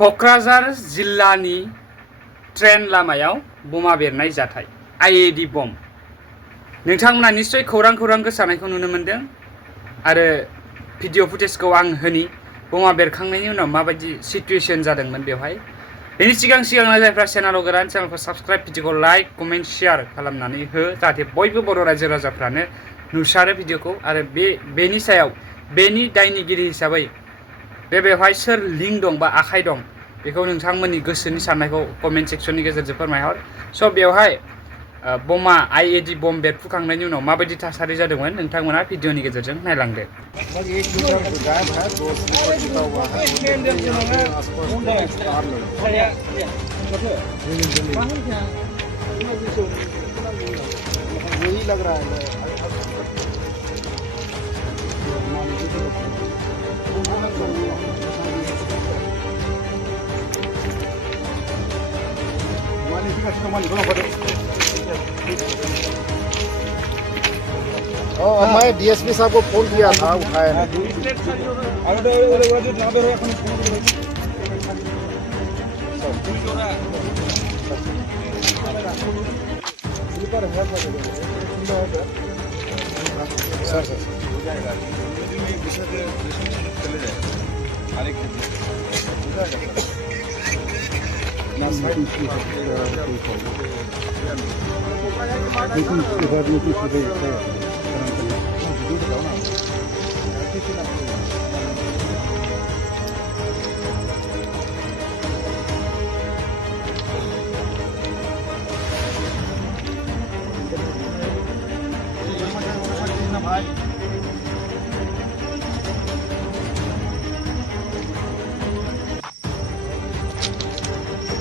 क'क्राझार जिल्लानि ट्रेन लामायाव बमा बेरनाय जाथाय IED बम नोंथांमोना निश्चय खौरां गोसारनायखौ नुनो मोनदों आरो भिडिअ फुटेजखौ आं होनि बमा बेरखांनायनि उनाव माबायदि सिचुएशन जादोंमोन बेवहाय बेनि सिगां जायफ्रा चेनेलाव गोदान चेनेलखौ साबस्क्राइब भिडिअखौ लाइक कमेन्ट शेयार खालामनानै हो जाहाथे बयबो बर' रायजो राजाफ्रानो नुसारो भिडिअखौ आरो बेनि सायाव बेनि दायनिगिरि हिसाबै बेवहाय सोर लिंक दं बा आखाइ दं बेखौ नोंथांमोननि गोसोनि साननायखौ कमेन्ट सेक्सननि गेजेरजों फोरमायहर स' बेवहाय बमा IED बम बेरफुखांनायनि उनाव माबायदि थासारि जादोंमोन नोंथांमोना भिडिअनि गेजेरजों नायलांदो। मैं DSP साहब को फोन किया था, उठाया नहीं। Sir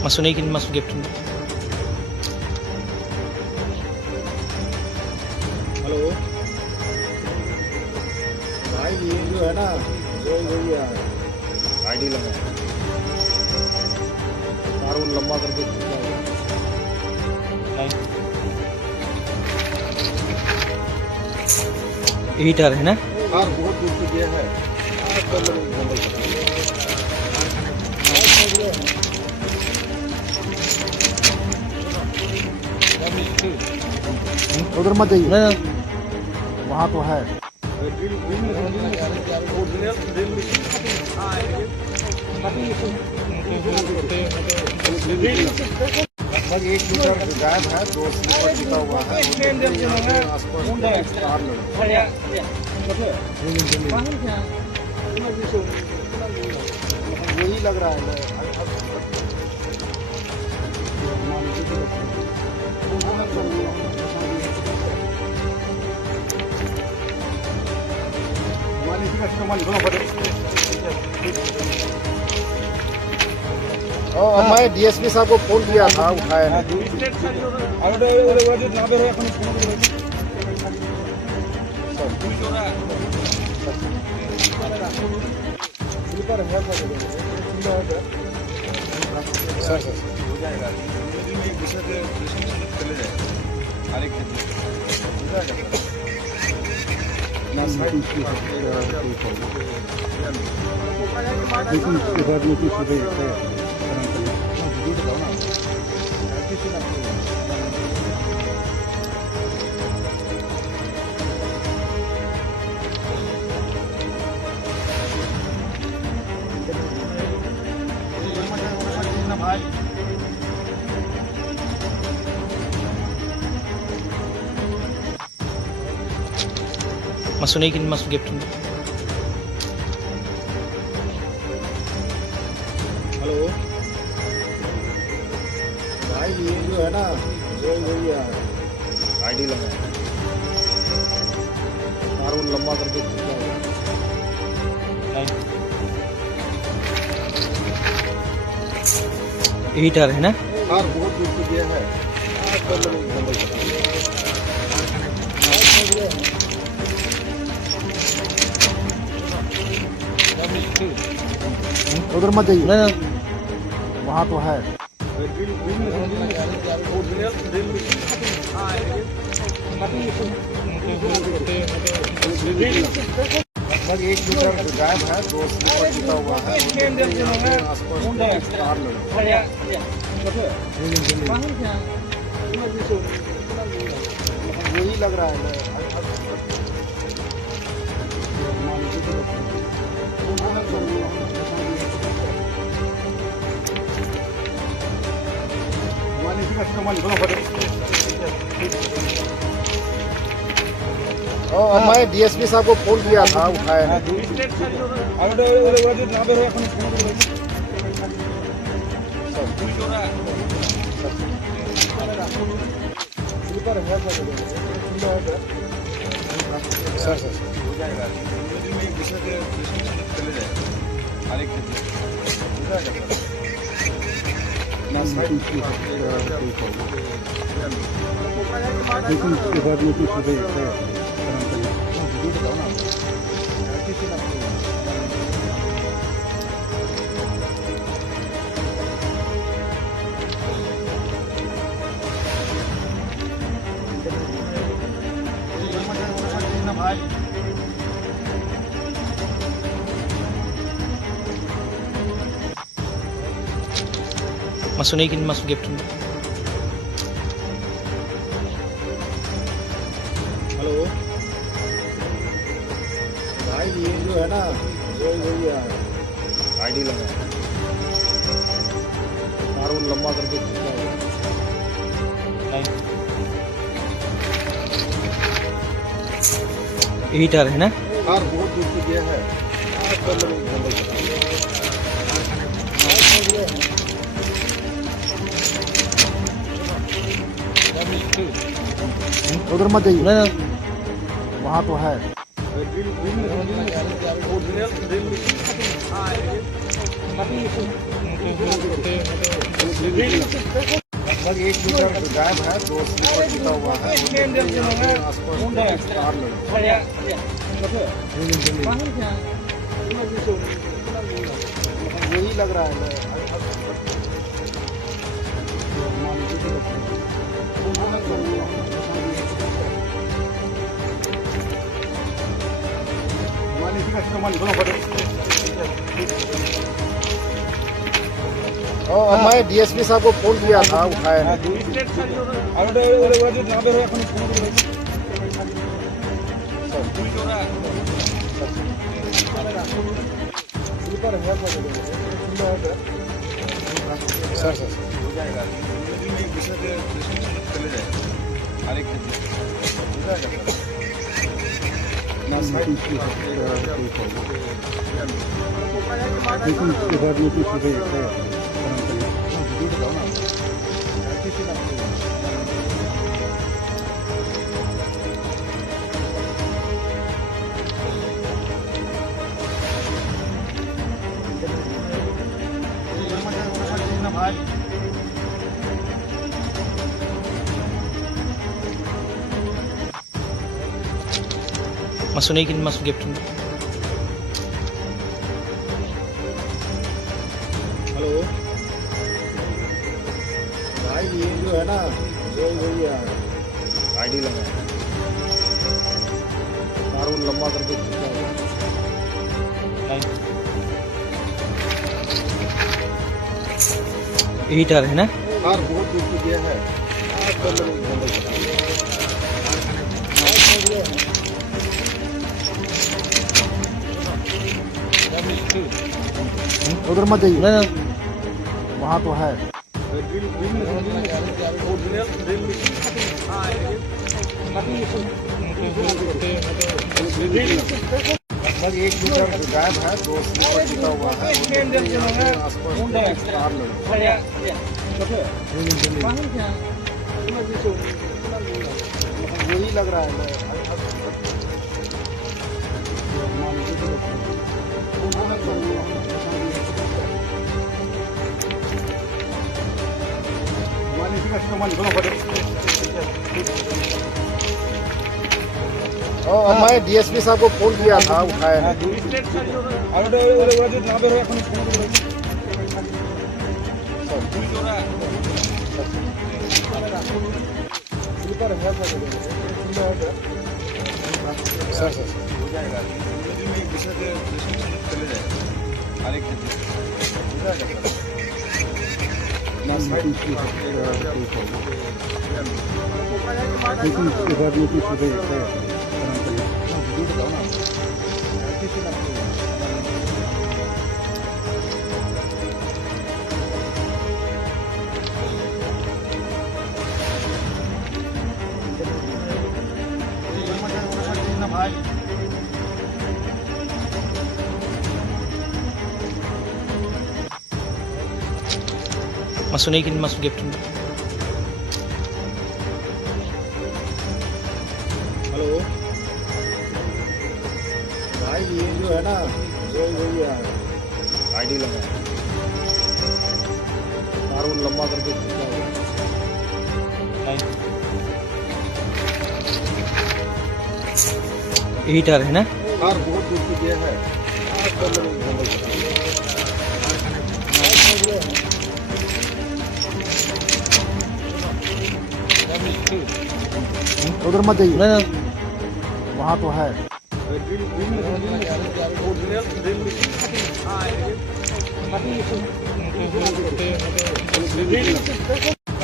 masuk naikin masuk gap tu. Hello भाई, ये जो है ना वही ID लगा नारुन लंबा करके हीटर है ना कार बहुत दूर से गया है। उधर मत जाइए, वहाँ तो है। लगभग 1 मीटर गायब है, 2 मीटर टिका हुआ है। यही लग रहा है। मैं DSP साहब को फोन किया था, उठाया नहीं। Sir masuk naikin masuk gap tu. Hello भाई, ये जो है ना वही ID लगा नारुन लंबा करके हीटर है ना कार बहुत दूर से गया है। उधर मत जाइए, वहाँ तो है। लगभग 1 मीटर गायब है, 2 स्लीपर टूटा हुआ है। आसपास तार लगा यही लग रहा है। मैं डीएसपी साहब को फोन किया था, उठाया नहीं। सर लेकिन उसके बाद में कुछ masuk Captain. हेलो भाई, ये जो है ना, ये आईडी लगा है, नारुन लंबा करके खींचा हुआ है। ईटर है ना? कार बहुत दूर से गया है। उधर मत जाइए, वहाँ तो है। लगभग 1 मीटर गायब है, 2 स्लीपर टूटा हुआ है। आसपास तार लगा यही लग रहा है। मैं डीएसपी साहब को फोन किया था, उठाया नहीं। सर लेकिन उसके बाद में कुछ masuk Captain. हेलो भाई, ये जो है ना, यही आईडी लगा है, नारुन लंबा करके खींचा हुआ है। ईटर है ना? कार बहुत दूर से गया है। उधर मत जाइए, वहाँ तो है। लगभग 1 मीटर गायब है, 2 स्लीपर टूटा हुआ है। आसपास तार लगा यही लग रहा है। मैं डीएसपी साहब को फोन किया था, उठाया नहीं। सर বিষয়কে চলে যায় আরেক ভাই Masukin masuk gap dulu. Hello भाई ये जो है ना वही आईडी लगा नारून लंबा करके खींचा हुआ हीटर है ना? कार बहुत दूर से गया है उधर मत जाइए ना वहाँ तो है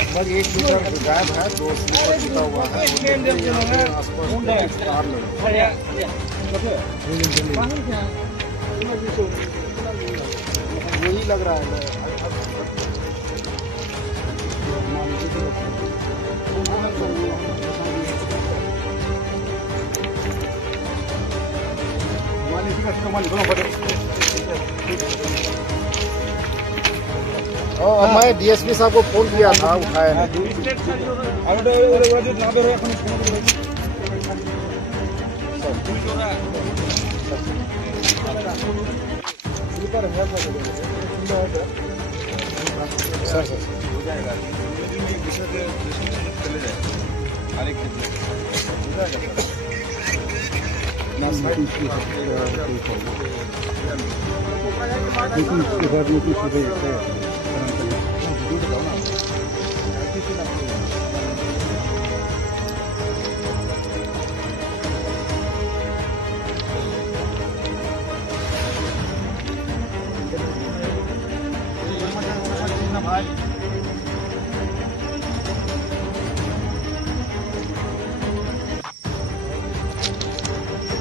लगभग 1 मीटर गायब है 2 स्लीपर टूटा हुआ है आसपास वही लग रहा है मैं डीएसपी साहब को फोन किया था उठाया नहीं सर सर हो जाएगा चले जाए अरे भाई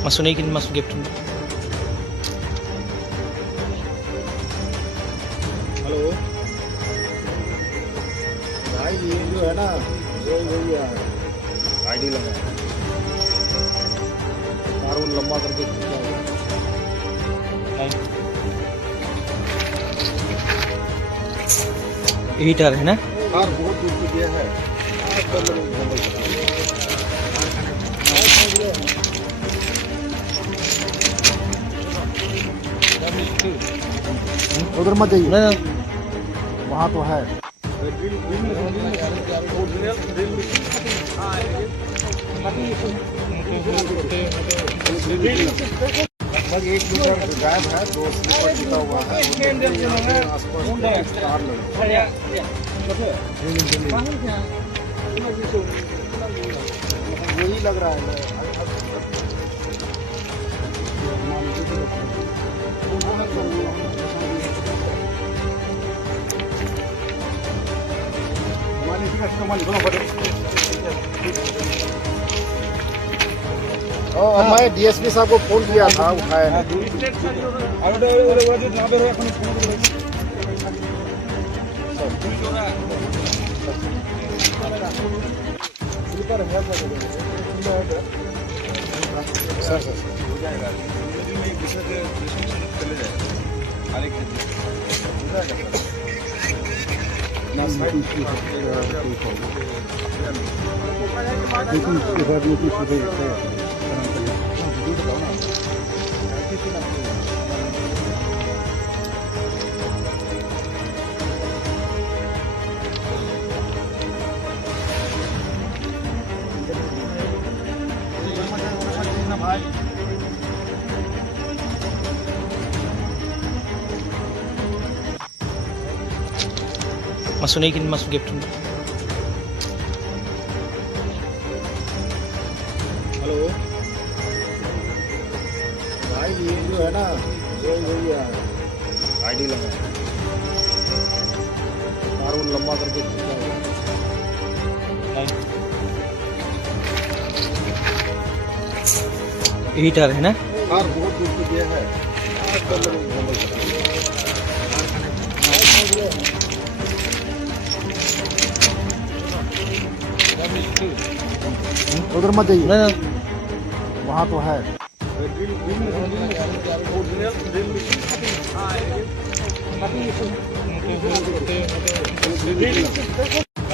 Masukin masuk gap dulu. Hello भाई ये जो है ना वही आईडी लगा नारून लंबा करके खींचा हुआ हीटर है ना? कार बहुत दूर से गया है उधर मत जाइए ना वहाँ तो है लगभग 1 मीटर गायब है 2 स्लीपर टूटा हुआ है आसपास वही लग रहा है मैं डीएसपी साहब को फोन किया था उठाया नहीं सर सर हो जाएगा चले जाए अरे भाई Masukin masuk gap dulu. Hello भाई ये जो है ना वही आईडी लगा नारुन लंबा करके खींचा हुआ हीटर है ना कार बहुत दूर से गया है उधर मत जाइए ना वहाँ तो है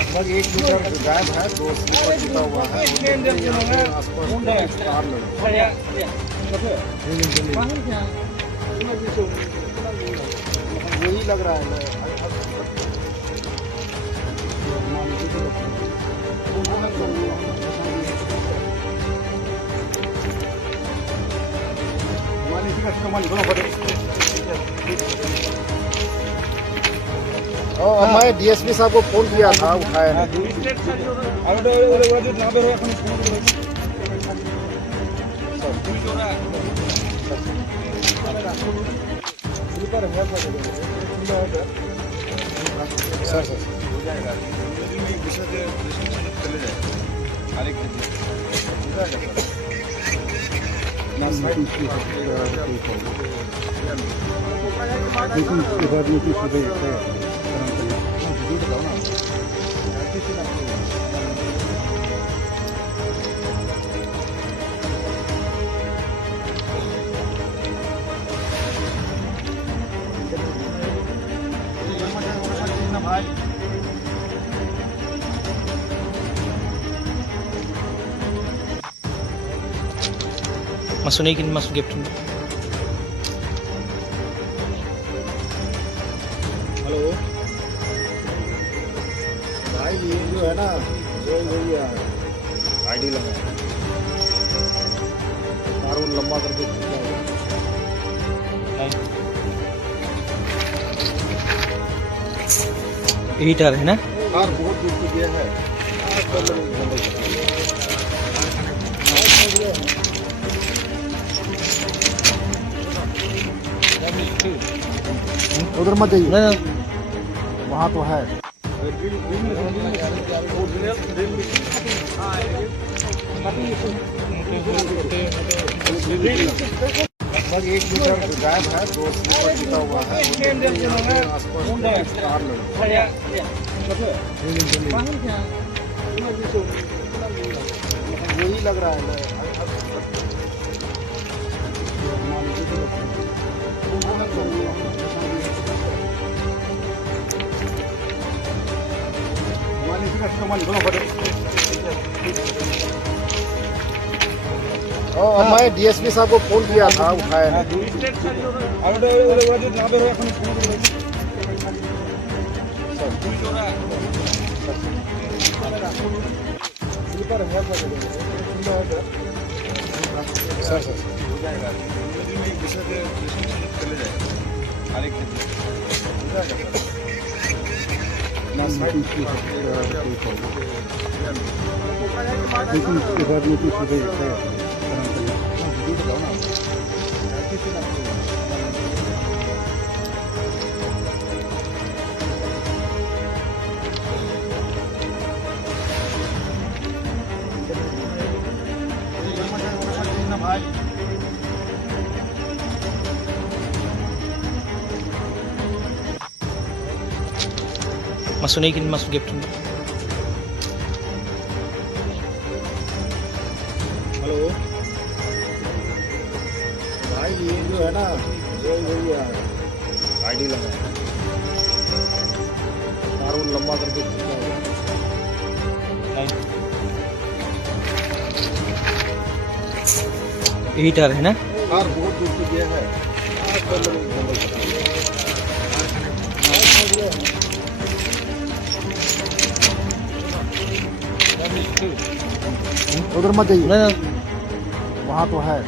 लगभग 1 मीटर गायब है 2 स्लीपर छिपा हुआ है आसपास कार वही लग रहा है मैं डीएसपी साहब को फोन किया था उठाया सर सर हो जाएगा चले जाए masuk naikin masuk gap dulu. Hello भाई ये जो है ना वही आईडी लगा नारुन लंबा करके खींचा हुआ हीटर है ना कार बहुत दूर से गया है उधर मत जाइए ना वहाँ तो है लगभग 1 मीटर गायब है 2 स्लीपर छिपा हुआ है आसपास कार वही लग रहा है मैं डीएसपी साहब को फोन किया था उठाया सर सर हो जाएगा चले जाए लेकिन उसके बाद में कुछ भाई masuk naikin masuk gap dulu. Hello भाई ये जो है ना वही आईडी लगा नारुन लंबा करके खींचा हुआ हीटर है ना कार बहुत दूर से गया है उधर मत जाइए ना वहाँ तो है